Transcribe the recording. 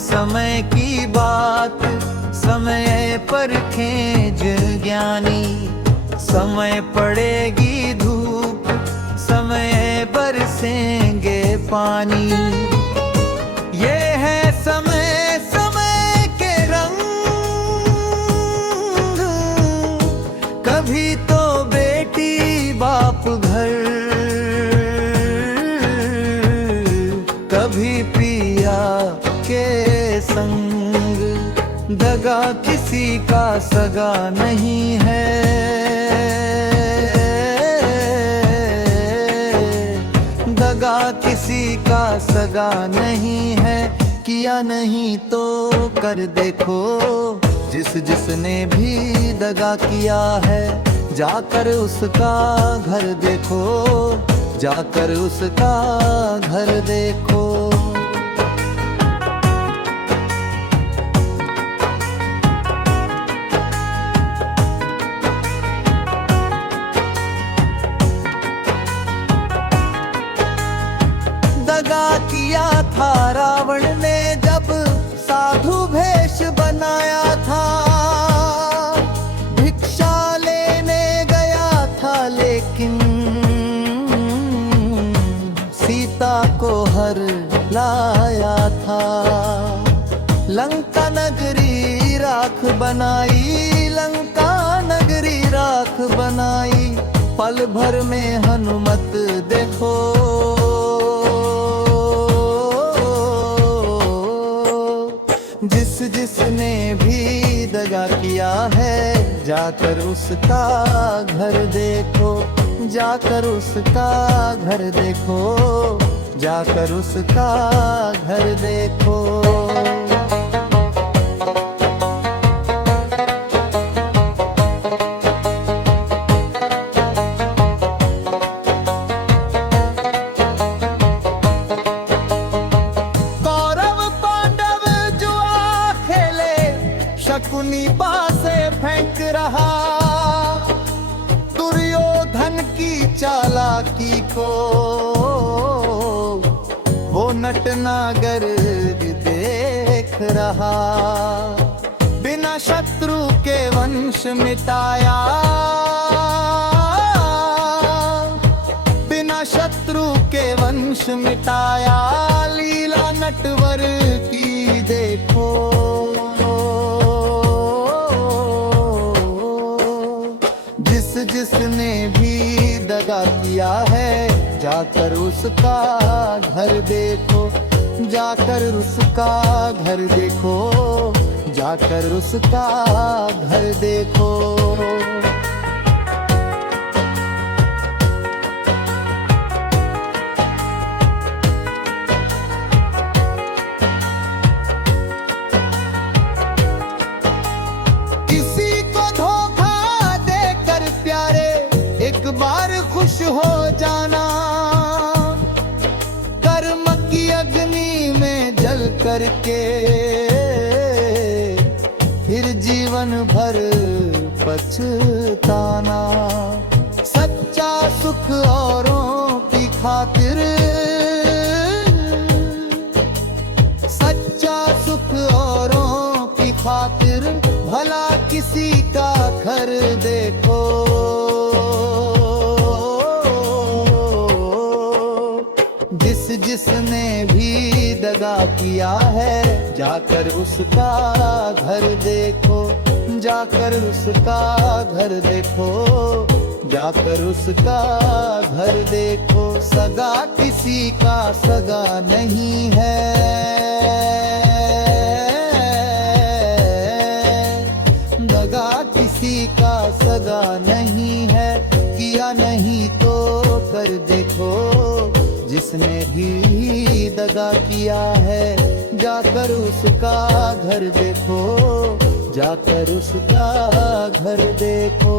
समय की बात, समय पर खेज ज्ञानी। समय पड़ेगी धूप, समय बरसेंगे पानी। ये है समय, समय के रंग। कभी तो बेटी बाप घर, कभी पिया के संग। दगा किसी का सगा नहीं है, दगा किसी का सगा नहीं है। किया नहीं तो कर देखो, जिसने भी दगा किया है, जाकर उसका घर देखो, जाकर उसका घर देखो। दगा किया था रावण ने जब साधु भेष बनाया था। भिक्षा लेने गया था लेकिन सीता को हर लाया था। लंका नगरी राख बनाई, लंका नगरी राख बनाई। पल भर में हनुमत देखो, जिसने भी दगा किया है, जाकर उसका घर देखो, जाकर उसका घर देखो, जाकर उसका घर देखो। शकुनी बासे फेंक रहा, दुर्योधन की चालाकी को वो नटनागर देख रहा। बिना शत्रु के वंश मिटाया, बिना शत्रु के वंश मिटाया। लीला नटवर की देखो, जिसने भी दगा किया है, जाकर उसका घर देखो, जाकर उसका घर देखो, जाकर उसका घर देखो। एक बार खुश हो जाना, कर्म की अग्नि में जल करके फिर जीवन भर पछताना। सच्चा सुख औरों की खातिर, सच्चा सुख औरों की खातिर। भला किसी का घर देखो, जिसने भी दगा किया है, जाकर उसका घर देखो, जाकर उसका घर देखो, जाकर उसका घर देखो। सगा किसी का सगा नहीं है, दगा किसी का सगा नहीं है। किया नहीं तो कर देखो, जिसने भी दगा किया है, जाकर उसका घर देखो, जाकर उसका घर देखो।